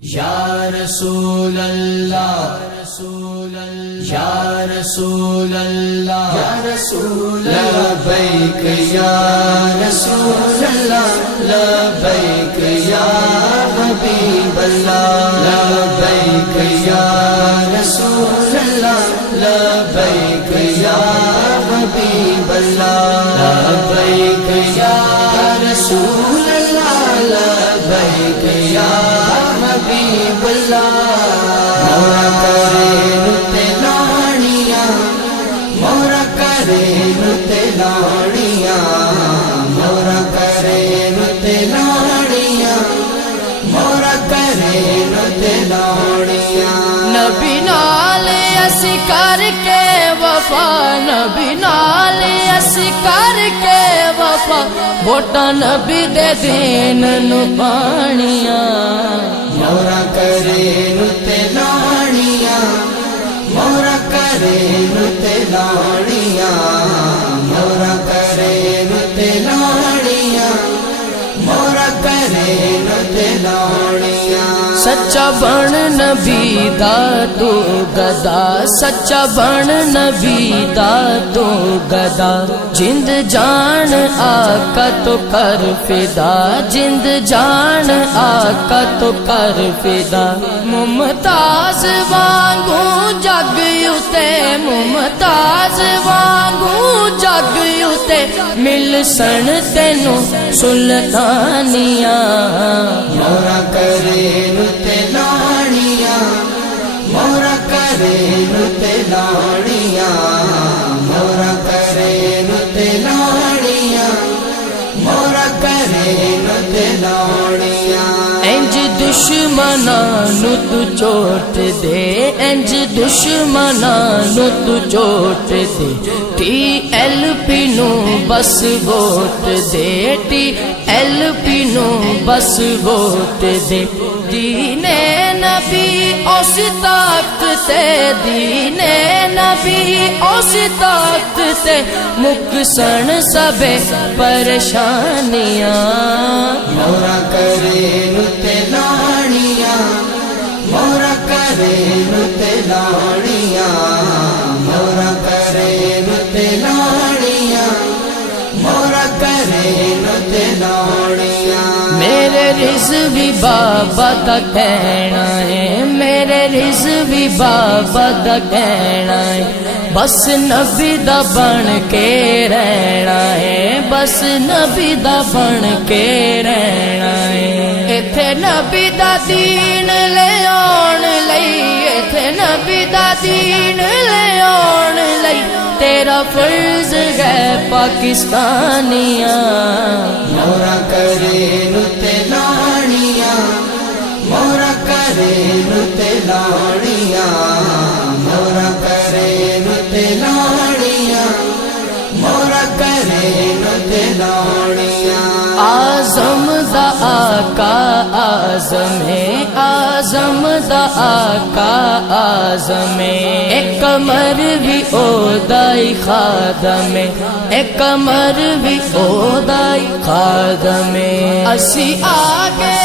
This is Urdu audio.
یا رسول اللہ یا رسول اللہ یا رسول لبیک یا رسول اللہ لبیک یا حبیب اللہ لبیک یا رسول اللہ لبیک یا حبیب اللہ لبیک یا رسول اللہ لبیک یا حبیب اللہ مورا کرے نتے لاڑیاں مورا کرے نتے لاڑیاں مورا کرے نتے لاڑیاں مورا کرے نتے لاڑیاں نبی نال اسی کر کے وفا نبی نال اسی کر کے وفا ووٹاں نبی دے دین نو پانیاں مورا کرے نتے لاڑیاں مورا کرے نتے لاڑیاں مورا کرے نتے لاڑیاں مورا کرے نتے لاڑیاں سچا بن نبی دا تو گدا سچا بن نبی دا تو گدا جند جان آقا تو کر فدا جند جان آقا تو کر فدا ممتاز وانگو جگ اتے ممتاز وانگو جگ اتے مل سن تینو سلطانیاں مورا کرے نتے لاڑیاں مورا کرے نتے لاڑیاں مورا کرے نتے لاڑیاں مورا کرے نتے لاڑیاں انج دشمناں نو تو چوٹ دے انج دشمناں نو تو چوٹ دے ٹی ایل پی نو بس ووٹ دے ٹی ایل پی نو بس ووٹ دے دین نبی اس طاقت تے دین نبی اس طاقت تے مکسن سبے پریشانیاں مورا کرے نتے لاڑیاں مورا کرے نتے لاڑیاں مورا کرے نتے لاڑیاں مورا کرے نتے لاڑیاں میرے رضوی بابا دا کہنا ہے میرے رضوی بابا دا کہنا ہے بس نبی دا بن کے رہنا ہے بس نبی دا بن کے رہنا ہے ایتھے نبی دا دین لے آن لئی ایتھے نبی دا دین لے آن لئی تیرا فرض ہے پاکستانیاں مورا کرے نتے لاڑیاں مورا کرے نتے لاڑیاں مورا کرے نتے لاڑیاں مورا کرے نتے لاڑیاں آزم دا آقا آزم ہے آزم دا آقا آزم ہے ایک کمر بھی او دائی خادم ہے ایک کمر بھی او دائی خادم ہے اسی آگے